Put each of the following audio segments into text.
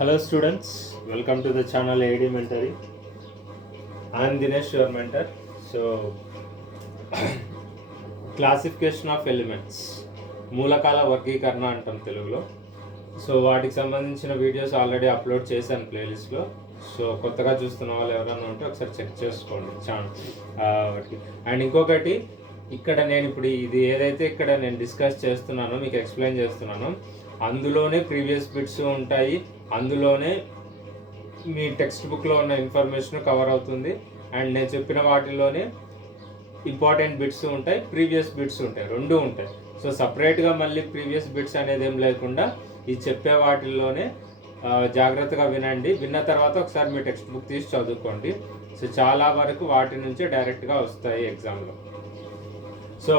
Hello students, welcome to the channel AD Mentoring. I am Dinesh, your mentor. So, classification of elements, మూలకాల వర్గీకరణ అంటాం తెలుగులో. So వాటికి సంబంధించిన వీడియోస్ ఆల్రెడీ అప్లోడ్ చేశాను ప్లేలిస్ట్లో. సో కొత్తగా చూస్తున్న వాళ్ళు ఎవరైనా ఉంటే ఒకసారి చెక్ చేసుకోండి ఛానల్. అండ్ ఇంకొకటి, ఇక్కడ నేను ఇప్పుడు ఇది ఏదైతే ఇక్కడ నేను డిస్కస్ చేస్తున్నానో, మీకు ఎక్స్ప్లెయిన్ చేస్తున్నానో, అందులోనే ప్రీవియస్ బిట్స్ ఉంటాయి, అందులోనే మీ టెక్స్ట్ బుక్లో ఉన్న ఇన్ఫర్మేషన్ కవర్ అవుతుంది. అండ్ నేను చెప్పిన వాటిలోనే ఇంపార్టెంట్ బిట్స్ ఉంటాయి, ప్రీవియస్ బిట్స్ ఉంటాయి, రెండు ఉంటాయి. సో సపరేట్గా మళ్ళీ ప్రీవియస్ బిట్స్ అనేది ఏం లేకుండా ఈ చెప్పే వాటిల్లోనే జాగ్రత్తగా వినండి. విన్న తర్వాత ఒకసారి మీ టెక్స్ట్ బుక్ తీసి చదువుకోండి. సో చాలా వరకు వాటి నుంచే డైరెక్ట్గా వస్తాయి ఎగ్జామ్లో. సో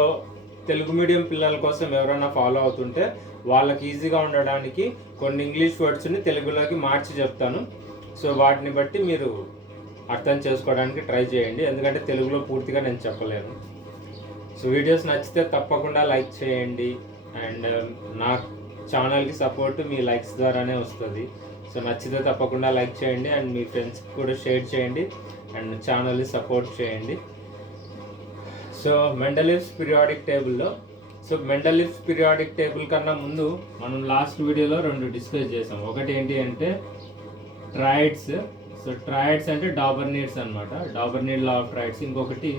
తెలుగు మీడియం పిల్లల కోసం ఎవరైనా ఫాలో అవుతుంటే వాళ్ళకి ఈజీగా ఉండడానికి కొన్ని ఇంగ్లీష్ వర్డ్స్ని తెలుగులోకి మార్చి చెప్తాను. సో వాటిని బట్టి మీరు అర్థం చేసుకోవడానికి ట్రై చేయండి, ఎందుకంటే తెలుగులో పూర్తిగా నేను చెప్పలేను. సో వీడియోస్ నచ్చితే తప్పకుండా లైక్ చేయండి. అండ్ నా ఛానల్కి సపోర్ట్ మీ లైక్స్ ద్వారానే వస్తుంది. సో నచ్చితే తప్పకుండా లైక్ చేయండి, అండ్ మీ ఫ్రెండ్స్కి కూడా షేర్ చేయండి, అండ్ ఛానల్ని సపోర్ట్ చేయండి. సో మెండలీవ్స్ పీరియాడిక్ టేబుల్లో, సో మెండలీవ్స్ పీరియాడిక్ టేబుల్ కన్నా ముందు మనం లాస్ట్ వీడియోలో రెండు డిస్కస్ చేసాం. ఒకటి ఏంటి అంటే ట్రైడ్స్. సో ట్రైడ్స్ అంటే డాబర్నీడ్స్ అనమాట, డాబర్నీడ్ లా ఆఫ్ ట్రైడ్స్. ఇంకొకటి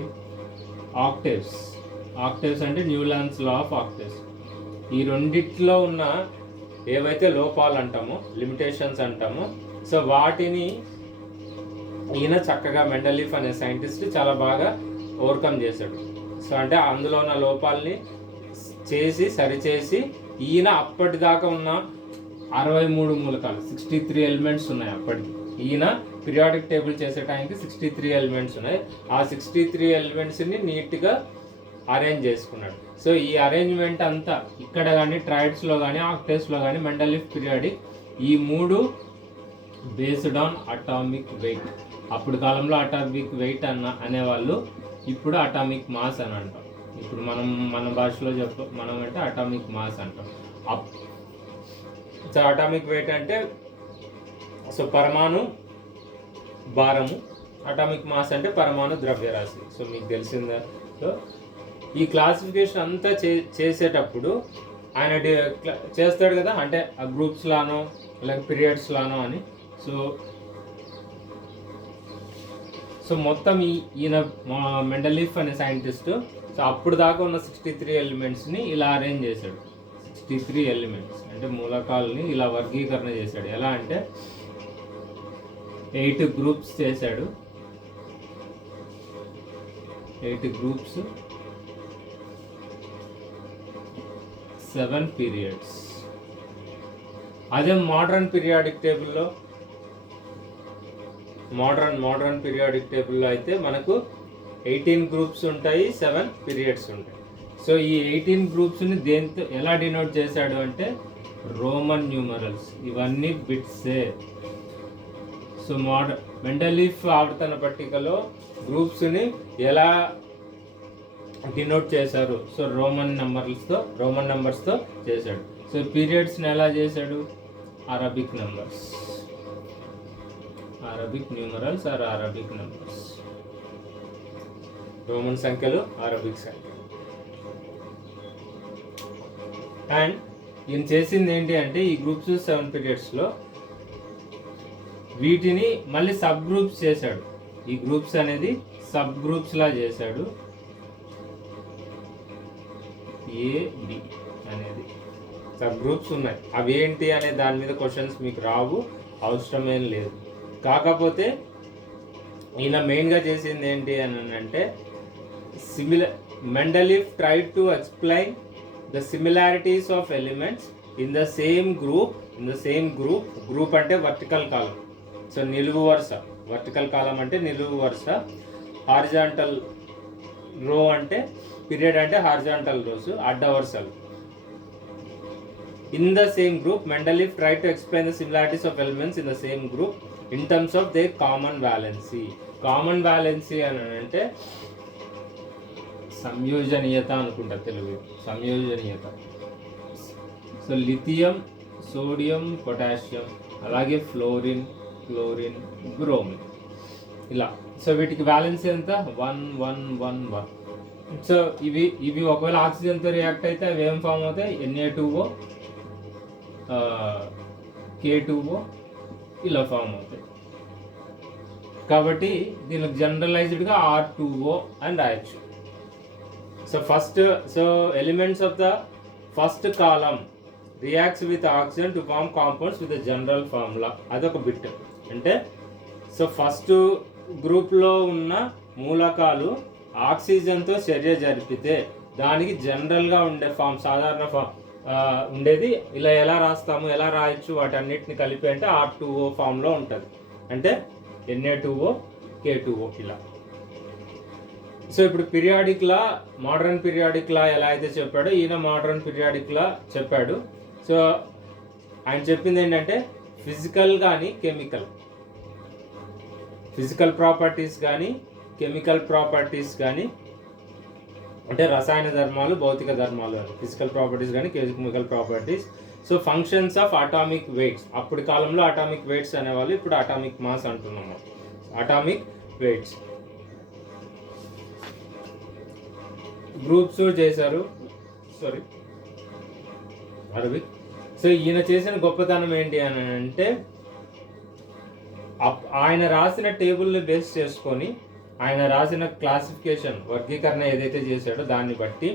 ఆక్టేవ్స్. ఆక్టేవ్స్ అంటే న్యూలాన్స్ లా ఆఫ్ ఆక్టేవ్స్. ఈ రెండిట్లో ఉన్న ఏవైతే లోపాలు అంటామో, లిమిటేషన్స్ అంటామో, సో వాటిని ఈయన చక్కగా మెండలీఫ్ అనే సైంటిస్ట్ చాలా బాగా ఓవర్కమ్ చేశాడు. సో అంటే అందులో ఉన్న లోపాలని సరిచేసి ఈయన అప్పటిదాకా ఉన్న 63 మూలకాలు, 63 ఎలిమెంట్స్ ఉన్నాయి అప్పటికి. ఈయన పీరియాడిక్ టేబుల్ చేసే టైంకి 63 ఎలిమెంట్స్ ఉన్నాయి. ఆ 63 ఎలిమెంట్స్ని నీట్గా అరేంజ్ చేసుకున్నాడు. సో ఈ అరేంజ్మెంట్ అంతా ఇక్కడ కానీ ట్రైడ్స్లో కానీ ఆక్టేవ్స్లో కానీ మెండలీఫ్ పీరియాడిక్, ఈ మూడు బేస్డ్ ఆన్ అటామిక్ వెయిట్. అప్పుడు కాలంలో అటామిక్ వెయిట్ అనేవాళ్ళు, ఇప్పుడు అటామిక్ మాస్ అని అంటాం. ఇప్పుడు మన భాషలో మనం అంటే అటామిక్ మాస్ అంటాం. సో అటామిక్ వెయిట్ అంటే సో పరమాణు భారము, అటామిక్ మాస్ అంటే పరమాణు ద్రవ్యరాశి. సో మీకు తెలిసిందా? సో ఈ క్లాసిఫికేషన్ అంతా చేసేటప్పుడు ఆయన చేస్తాడు కదా, అంటే ఆ గ్రూప్స్ లానో లేక పీరియడ్స్ లానో అని. సో మొత్తం ఈయన మెండలీఫ్ అనే సైంటిస్ట్ సో అప్పుడు దాకా ఉన్న 63 ఎలిమెంట్స్ని ఇలా అరేంజ్ చేశాడు. 63 ఎలిమెంట్స్ అంటే మూలకాలని ఇలా వర్గీకరణ చేశాడు. ఎలా అంటే 8 గ్రూప్స్ చేశాడు. 8 గ్రూప్స్, 7 పీరియడ్స్. అదే మోడర్న్ పీరియాడిక్ టేబుల్లో, మోడర్న్ పీరియాడిక్ టేబుల్లో అయితే మనకు 18 గ్రూప్స్ ఉంటాయి, 7 పీరియడ్స్ ఉంటాయి. సో ఈ 18 గ్రూప్స్ని దేంతో ఎలా డినోట్ చేశాడు అంటే రోమన్ న్యూమరల్స్. ఇవన్నీ బిట్సే. సో మెండలీఫ్ ఆవర్తన పట్టికలో గ్రూప్స్ని ఎలా డినోట్ చేశారు? సో రోమన్ నెంబర్స్తో చేశాడు. సో పీరియడ్స్ని ఎలా చేశాడు? Arabic numbers, Arabic numerals or Arabic numbers. Roman సంఖ్యలు, అరబిక్ సంఖ్యలు. అండ్ ఈయన చేసింది ఏంటి అంటే ఈ గ్రూప్స్ 7 పీరియడ్స్లో వీటిని మళ్ళీ సబ్ గ్రూప్స్ చేశాడు. ఈ గ్రూప్స్ అనేది సబ్ గ్రూప్స్లా చేశాడు. ఏబి అనేది సబ్ గ్రూప్స్ ఉన్నాయి. అవి ఏంటి అనే దాని మీద క్వశ్చన్స్ మీకు రావు, అవసరమేం లేదు. కాకపోతే ఈయన మెయిన్గా చేసింది ఏంటి అని అంటే Mendeleev tried to explain the similarities of elements in the same group. Group అంటే వర్టికల్ కాలం. సో నిలువు వరుస, వర్టికల్ కాలం అంటే నిలువు వరుస. హారిజాంటల్ రో అంటే పీరియడ్ అంటే హారిజాంటల్ రోస్, అడ్డ వరుసలు. In the same group, Mendeleev tried to explain the similarities of elements in the same group in terms of their common valency. Common valency అని అంటే సంయోజనీయత అనుకుంటా తెలుగు, సంయోజనీయత. సో లిథియం సోడియం పొటాషియం, అలాగే fluorine, bromine, ఇలా. So వీటికి valence ఎంత? 1 1 1 1. So ఇవి ఒకవేళ ఆక్సిజన్తో రియాక్ట్ అయితే అవి ఏం ఫామ్ అవుతాయి? Na2O, K2O ఇలా ఫామ్ అవుతాయి. కాబట్టి దీనికి జనరలైజ్డ్గా R2O అని రాయొచ్చు. So elements of the first column reacts with oxygen to form compounds with general formula. అదొక బిట్. అంటే సో ఫస్ట్ గ్రూప్లో ఉన్న మూలకాలు ఆక్సిజన్తో చర్య జరిపితే దానికి జనరల్గా ఉండే ఫామ్, సాధారణ ఫామ్ ఉండేది. ఇలా ఎలా రాస్తాము, ఎలా రాయొచ్చు వాటన్నిటిని కలిపి అంటే R2O ఫామ్లో ఉంటుంది. అంటే Na2O, K2O ఇలా. సో ఇప్పుడు పీరియాడిక్ లా, మోడర్న్ పీరియాడిక్ లా ఎలా అయితే చెప్పాడో ఈయన మోడర్న్ పీరియాడిక్ లా చెప్పాడు. సో ఆయన చెప్పింది ఏంటంటే ఫిజికల్ కానీ ఫిజికల్ ప్రాపర్టీస్ కానీ కెమికల్ ప్రాపర్టీస్ కానీ, అంటే రసాయన ధర్మాలు, భౌతిక ధర్మాలు అని. ఫిజికల్ ప్రాపర్టీస్ కానీ chemical properties. So functions of atomic weights. అప్పటి కాలంలో అటామిక్ వెయిట్స్ అనేవాళ్ళు, ఇప్పుడు అటామిక్ మాస్ అంటున్నాము. అటామిక్ వెయిట్స్ గ్రూప్స్ చేశారు. అరబిక్. సో ఈయన చేసిన గొప్పతనం ఏంటి అని అంటే ఆయన రాసిన టేబుల్ని బేస్ చేసుకొని ఆయన రాసిన క్లాసిఫికేషన్, వర్గీకరణ ఏదైతే చేశాడో దాన్ని బట్టి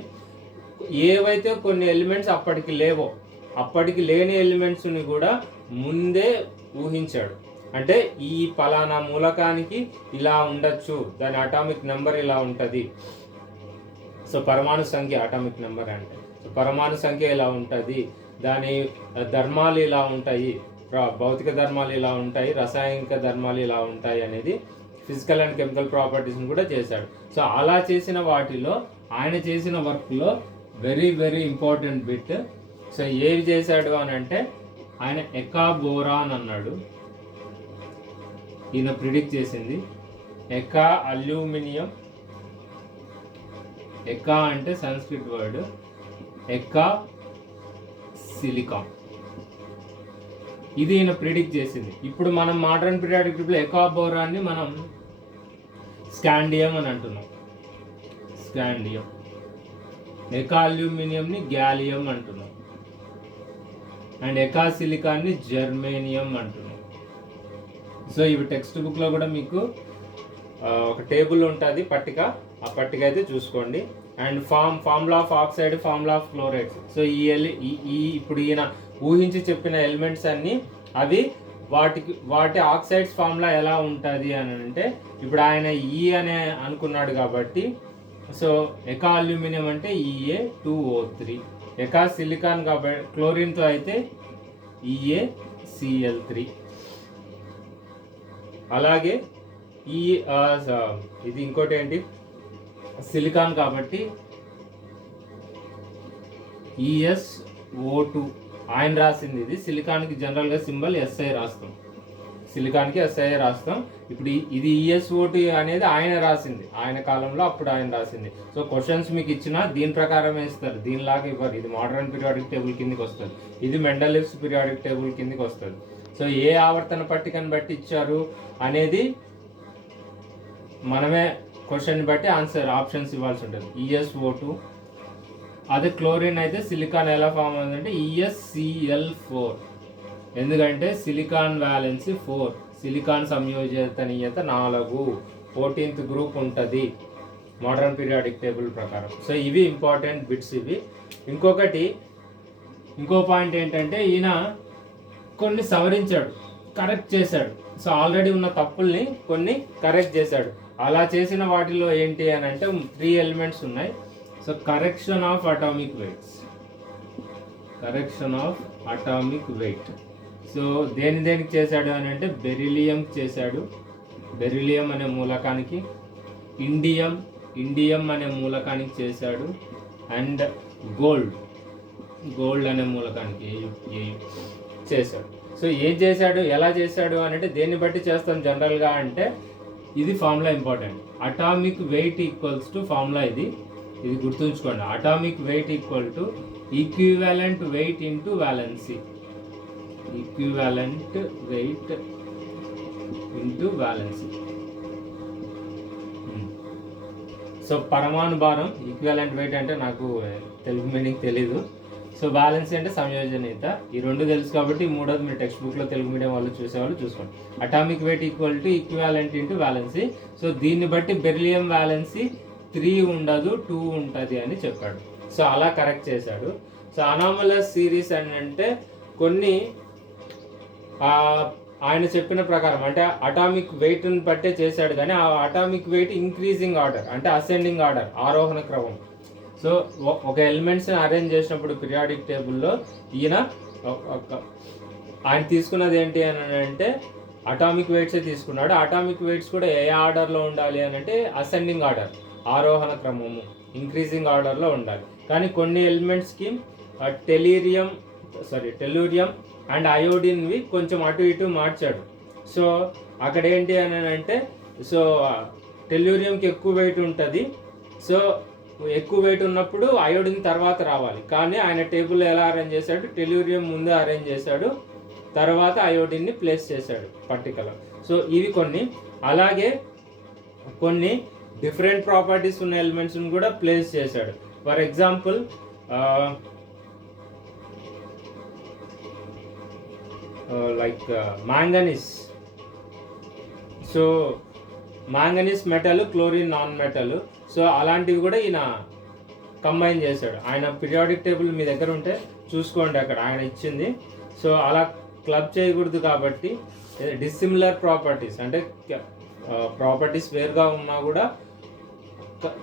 ఏవైతే కొన్ని ఎలిమెంట్స్ అప్పటికి లేని ఎలిమెంట్స్ని కూడా ముందే ఊహించాడు. అంటే ఈ పలానా మూలకానికి ఇలా ఉండొచ్చు, దాని అటామిక్ నెంబర్ ఇలా ఉంటుంది. సో పరమాణు సంఖ్య అటామిక్ నెంబర్ అంటే, సో పరమాణు సంఖ్య ఇలా ఉంటుంది, దాని ధర్మాలు ఇలా ఉంటాయి, భౌతిక ధర్మాలు ఇలా ఉంటాయి, రసాయనిక ధర్మాలు ఇలా ఉంటాయి అనేది ఫిజికల్ అండ్ కెమికల్ ప్రాపర్టీస్ని కూడా చేశాడు. సో అలా చేసిన వాటిలో ఆయన చేసిన వర్క్లో very very important bit. So ఏవి చేశాడు అని అంటే ఆయన ఎకాబోరాన్ అన్నాడు. ఈయన ప్రిడిక్ట్ చేసింది ఎకా అల్యూమినియం. ఎకా అంటే సంస్కృత్ వర్డ్, ఎకా సిలికాన్. ఇది ఈయన ప్రిడిక్ట్ చేసింది. ఇప్పుడు మనం మోడర్న్ పీరియాడిక్ టేబుల్ ఎకాబోరాన్ని మనం స్కాండియం అని అంటున్నాం. స్కాండియం. ఎకా అల్యూమినియంని గ్యాలియం అంటున్నాం. అండ్ ఎకా సిలికాన్ని జర్మేనియం అంటున్నాం. సో ఇవి టెక్స్ట్ బుక్లో కూడా మీకు ఒక టేబుల్ ఉంటుంది, పట్టిక. ఆ పట్టిక అయితే చూసుకోండి. And formula of oxide, formula of chlorides. So ఇప్పుడు ఈయన ఊహించి చెప్పిన ఎలిమెంట్స్ అన్నీ అవి వాటి ఆక్సైడ్స్ ఫార్ములా ఎలా ఉంటుంది అని అంటే ఇప్పుడు ఆయన అనే అనుకున్నాడు కాబట్టి, సో ఎకా అల్యూమినియం అంటే EA2O3, ఎకా సిలికాన్ కాబట్టి క్లోరిన్తో అయితే EaCl3, అలాగే ఇది ఇంకోటి ఏంటి సిలికాన్ కాబట్టి EsO2 ఆయన రాసింది. ఇది సిలికాన్కి జనరల్గా సింబల్ SI రాస్తాం, సిలికాన్కి SI రాస్తాం. ఇప్పుడు ఇది EsO2 అనేది ఆయన రాసింది, ఆయన కాలంలో అప్పుడు ఆయన రాసింది. సో క్వశ్చన్స్ మీకు ఇచ్చినా దీని ప్రకారమే ఇస్తారు, దీనిలాగా ఇవ్వరు. ఇది మోడర్న్ పీరియాడిక్ టేబుల్ కిందకి వస్తుంది, ఇది మెండలివ్స్ పీరియాడిక్ టేబుల్ కిందకి వస్తుంది. సో ఏ ఆవర్తన పట్టికను బట్టి ఇచ్చారు అనేది మనమే క్వశ్చన్ బట్టి ఆప్షన్స్ ఇవ్వాల్సి ఉంటుంది. EsO2. అదే క్లోరిన్ అయితే సిలికాన్ ఎలా ఫామ్ అవుతుందంటే EsCl4, ఎందుకంటే సిలికాన్ వ్యాలెన్సీ 4, సిలికాన్ సంయోజనీయత 4, 14th గ్రూప్ ఉంటుంది మోడర్న్ పీరియాడిక్ టేబుల్ ప్రకారం. సో ఇవి ఇంపార్టెంట్ బిట్స్ ఇవి. ఇంకో పాయింట్ ఏంటంటే ఈయన కొన్ని సవరించాడు, కరెక్ట్ చేశాడు. సో ఆల్రెడీ ఉన్న తప్పుల్ని కొన్ని కరెక్ట్ చేశాడు. అలా చేసిన వాటిలో ఏంటి అని అంటే 3 ఎలిమెంట్స్ ఉన్నాయి. So correction of atomic weight. So దేనికి చేశాడు అని అంటే బెరిలియం చేశాడు, బెరిలియం అనే మూలకానికి. ఇండియం అనే మూలకానికి చేశాడు. అండ్ గోల్డ్ అనే మూలకానికి చేశాడు. సో ఏం చేశాడు, ఎలా చేశాడు అని అంటే దేన్ని బట్టి చేస్తాం జనరల్గా అంటే ఇది formula important. Atomic weight equals to formula ఇది గుర్తుంచుకోండి. Atomic weight equal to equivalent weight into valency. Equivalent weight into valency. So పరమాణు భారం ఈక్వివాలెంట్ వెయిట్ అంటే నాకు తెలుగు మీనింగ్ తెలీదు. సో బ్యాలెన్సీ అంటే సంయోజనీయత. ఈ రెండు తెలుసు కాబట్టి మూడోది మీరు టెక్స్ట్ బుక్లో తెలుగు మీడియం వాళ్ళు చూసేవాళ్ళు చూసుకోండి. Atomic weight equal to equivalent into valency. So దీన్ని బట్టి బెరిలియం వ్యాలెన్సీ 3 ఉండదు 2 ఉంటుంది అని చెప్పాడు. సో అలా కరెక్ట్ చేశాడు. సో అనామలస్ సిరీస్ అని అంటే కొన్ని ఆయన చెప్పిన ప్రకారం అంటే అటామిక్ వెయిట్ని బట్టే చేశాడు, కానీ ఆ అటామిక్ వెయిట్ ఇంక్రీజింగ్ ఆర్డర్ అంటే అసెండింగ్ ఆర్డర్, ఆరోహణ క్రమం. సో ఒక ఎలిమెంట్స్ని అరేంజ్ చేసినప్పుడు పీరియాడిక్ టేబుల్లో ఆయన తీసుకున్నది ఏంటి అని అంటే అటామిక్ వెయిట్సే తీసుకున్నాడు. అటామిక్ వెయిట్స్ కూడా ఏ ఆర్డర్లో ఉండాలి అని అంటే అసెండింగ్ ఆర్డర్, ఆరోహణ క్రమము, ఇంక్రీజింగ్ ఆర్డర్లో ఉండాలి. కానీ కొన్ని ఎలిమెంట్స్కి టెలూరియం అండ్ అయోడిన్వి కొంచెం అటు ఇటు మార్చాడు. సో అక్కడ ఏంటి అని అంటే సో టెలూరియంకి ఎక్కువ వెయిట్ ఉంటుంది. సో ఎక్కువ వెయిట్ ఉన్నప్పుడు అయోడిన్ తర్వాత రావాలి, కానీ ఆయన టేబుల్ ఎలా అరేంజ్ చేశాడు, టెలూరియం ముందే అరేంజ్ చేశాడు, తర్వాత అయోడిన్ని ప్లేస్ చేశాడు పర్టికులర్. సో ఇవి కొన్ని. అలాగే కొన్ని డిఫరెంట్ ప్రాపర్టీస్ ఉన్న ఎలిమెంట్స్ని కూడా ప్లేస్ చేశాడు. For example like manganese. So manganese metal, chlorine non metal. So అలాంటివి కూడా ఈయన కంబైన్ చేశాడు. ఆయన పీరియాడిక్ టేబుల్ మీ దగ్గర ఉంటే చూసుకోండి, అక్కడ ఆయన ఇచ్చింది. సో అలా క్లబ్ చేయకూడదు కాబట్టి డిస్సిమిలర్ ప్రాపర్టీస్ అంటే ప్రాపర్టీస్ వేరుగా ఉన్నా కూడా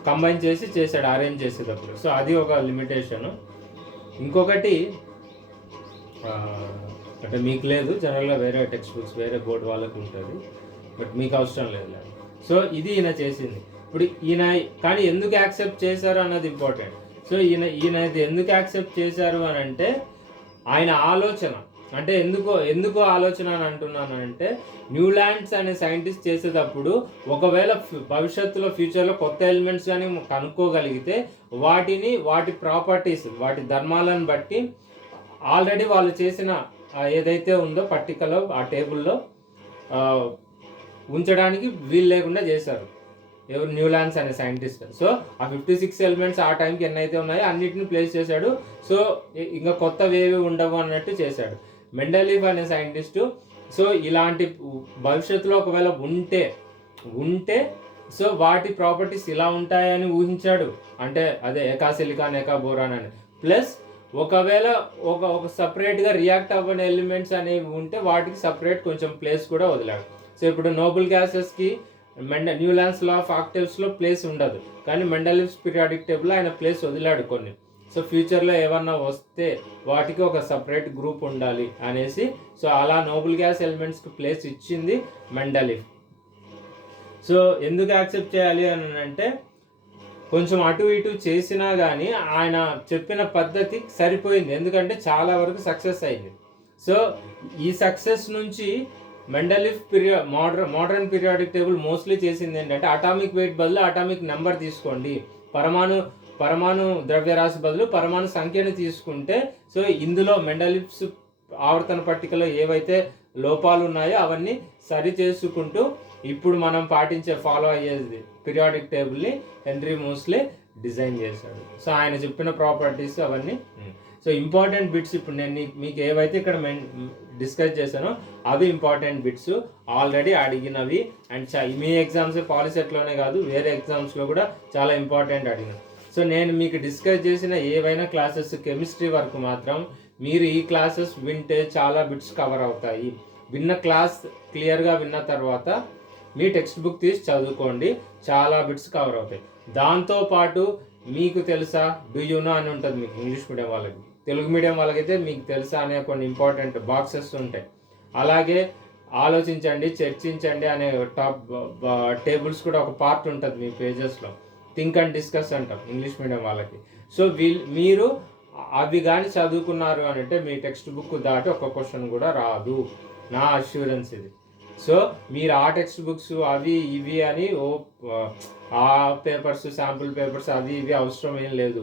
కంబైన్ చేసి చేశాడు అరేంజ్ చేసేటప్పుడు. సో అది ఒక లిమిటేషన్. ఇంకొకటి అంటే మీకు లేదు, జనరల్గా వేరే టెక్స్ట్ బుక్స్ వేరే బోర్డు వాళ్ళకి ఉంటుంది, బట్ మీకు అవసరం లేదు. సో ఇది ఈయన చేసింది. ఇప్పుడు ఈయన కానీ ఎందుకు యాక్సెప్ట్ చేశారు అన్నది ఇంపార్టెంట్. సో ఈయన ఎందుకు యాక్సెప్ట్ చేశారు అని అంటే ఆయన ఆలోచన అంటే ఎందుకు ఆలోచన అని అంటున్నాను అంటే న్యూలాండ్స్ అనే సైంటిస్ట్ చేసేటప్పుడు ఒకవేళ భవిష్యత్తులో ఫ్యూచర్లో కొత్త ఎలిమెంట్స్ కానీ కనుక్కోగలిగితే వాటి ప్రాపర్టీస్, వాటి ధర్మాలను బట్టి ఆల్రెడీ వాళ్ళు చేసిన ఏదైతే ఉందో పర్టికులర్ ఆ టేబుల్లో ఉంచడానికి వీలు లేకుండా చేశారు ఎవరు, న్యూలాండ్స్ అనే సైంటిస్ట్. సో ఆ 56 ఎలిమెంట్స్ ఆ టైంకి ఎన్నైతే ఉన్నాయో అన్నిటిని ప్లేస్ చేశాడు. సో ఇంకా కొత్తవి ఏవి ఉండవు అన్నట్టు చేశాడు. మెండలీఫ్ అనే సైంటిస్టు సో ఇలాంటి భవిష్యత్తులో ఒకవేళ ఉంటే సో వాటి ప్రాపర్టీస్ ఇలా ఉంటాయని ఊహించాడు. అంటే అదే ఎకా సిలికాన్, ఎకా బోరాన్ అని. ప్లస్ ఒకవేళ ఒక సపరేట్గా రియాక్ట్ అవ్వని ఎలిమెంట్స్ అనేవి ఉంటే వాటికి సపరేట్ కొంచెం ప్లేస్ కూడా వదిలాడు. సో ఇప్పుడు నోబుల్ గ్యాసెస్కి న్యూలాండ్స్ లా ఆఫ్ ఆక్టివ్స్లో ప్లేస్ ఉండదు, కానీ మెండలీఫ్స్ పీరియాడిక్ టేబుల్లో ఆయన ప్లేస్ వదిలాడు కొన్ని. సో ఫ్యూచర్లో ఏమన్నా వస్తే వాటికి ఒక సపరేట్ గ్రూప్ ఉండాలి అనేసి సో అలా నోబుల్ గ్యాస్ ఎలిమెంట్స్కి ప్లేస్ ఇచ్చింది మెండలీఫ్. సో ఎందుకు యాక్సెప్ట్ చేయాలి అని అంటే కొంచెం అటు ఇటు చేసినా కానీ ఆయన చెప్పిన పద్ధతి సరిపోయింది, ఎందుకంటే చాలా వరకు సక్సెస్ అయింది. సో ఈ సక్సెస్ నుంచి Mendeleev modern periodic table mostly చేసింది ఏంటంటే అటామిక్ వెయిట్ బదులు అటామిక్ నెంబర్ తీసుకోండి, పరమాణు ద్రవ్యరాశి బదులు పరమాణు సంఖ్యను తీసుకుంటే సో ఇందులో మెండలీఫ్స్ ఆవర్తన పట్టికలో ఏవైతే లోపాలు ఉన్నాయో అవన్నీ సరి చేసుకుంటూ ఇప్పుడు మనం ఫాలో అయ్యేది పీరియాడిక్ టేబుల్ని హెన్రీ మోస్లే డిజైన్ చేశాడు. సో ఆయన చెప్పిన ప్రాపర్టీస్ అవన్నీ. సో ఇంపార్టెంట్ బిట్స్ ఇప్పుడు నేను మీకు ఏవైతే ఇక్కడ డిస్కస్ చేశానో అవి ఇంపార్టెంట్ బిట్స్, ఆల్రెడీ అడిగినవి. అండ్ మీ ఎగ్జామ్స్ పాలిసెట్లోనే కాదు వేరే ఎగ్జామ్స్లో కూడా చాలా ఇంపార్టెంట్ అడిగిన. సో నేను మీకు డిస్కస్ చేసిన ఏవైనా క్లాసెస్ కెమిస్ట్రీ వరకు మాత్రం మీరు ఈ క్లాసెస్ వింటే చాలా బిట్స్ కవర్ అవుతాయి. క్లాస్ క్లియర్గా విన్న తర్వాత మీ టెక్స్ట్ బుక్ తీసి చదువుకోండి, చాలా బిట్స్ కవర్ అవుతాయి. దాంతోపాటు మీకు తెలుసా, డూ యూ నో అని ఉంటుంది మీకు ఇంగ్లీష్ మీడియం వాళ్ళకి. తెలుగు మీడియం వాళ్ళకైతే మీకు తెలుసా అనే కొన్ని ఇంపార్టెంట్ బాక్సెస్ ఉంటాయి. అలాగే ఆలోచించండి, చర్చించండి అనే టేబుల్స్ కూడా ఒక పార్ట్ ఉంటుంది మీ పేజెస్లో. థింక్ అండ్ డిస్కస్ అంటాం ఇంగ్లీష్ మీడియం వాళ్ళకి. సో మీరు అవి కానీ చదువుకున్నారు అని అంటే మీ టెక్స్ట్ బుక్ దాటి ఒక క్వశ్చన్ కూడా రాదు, నా అష్యూరెన్స్ ఇది. సో మీరు ఆ టెక్స్ట్ బుక్స్ అవి ఇవి అని ఆ పేపర్స్, శాంపుల్ పేపర్స్ అవి ఇవి అవసరం ఏం లేదు.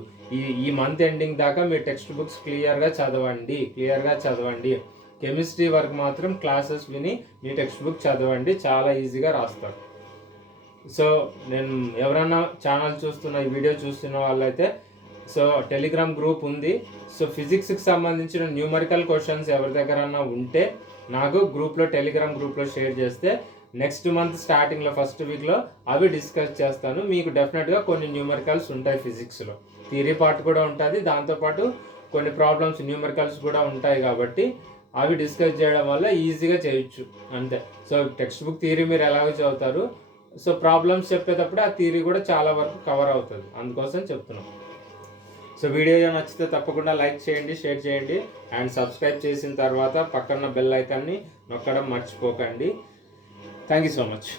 ఈ మంత్ ఎండింగ్ దాకా మీ టెక్స్ట్ బుక్స్ క్లియర్గా చదవండి. కెమిస్ట్రీ వరకు మాత్రం క్లాసెస్ విని మీ టెక్స్ట్ బుక్ చదవండి, చాలా ఈజీగా రాస్తారు. సో నేను ఎవరైనా ఛానల్ చూస్తున్న ఈ వీడియో చూస్తున్న వాళ్ళైతే సో టెలిగ్రామ్ గ్రూప్ ఉంది. సో ఫిజిక్స్కి సంబంధించిన న్యూమరికల్ క్వశ్చన్స్ ఎవరి దగ్గరన్నా ఉంటే నాకు టెలిగ్రామ్ గ్రూప్లో షేర్ చేస్తే నెక్స్ట్ మంత్ స్టార్టింగ్లో ఫస్ట్ వీక్లో అవి డిస్కస్ చేస్తాను. మీకు డెఫినెట్గా కొన్ని న్యూమరికల్స్ ఉంటాయి ఫిజిక్స్లో, థియరీ పార్ట్ కూడా ఉంటుంది, దాంతోపాటు కొన్ని ప్రాబ్లమ్స్ న్యూమరికల్స్ కూడా ఉంటాయి కాబట్టి అవి డిస్కస్ చేయడం వల్ల ఈజీగా చేయొచ్చు అంతే. సో టెక్స్ట్ బుక్ థియరీ మీరు ఎలాగో చదువుతారు, సో ప్రాబ్లమ్స్ చెప్పేటప్పుడు ఆ థియరీ కూడా చాలా వరకు కవర్ అవుతుంది, అందుకోసం చెప్తున్నాం. సో వీడియో నచ్చితే తప్పకుండా లైక్ చేయండి, షేర్ చేయండి అండ్ సబ్స్క్రైబ్ చేసిన తర్వాత పక్కన బెల్ ఐకాన్ని నొక్కడం మర్చిపోకండి. Thank you so much.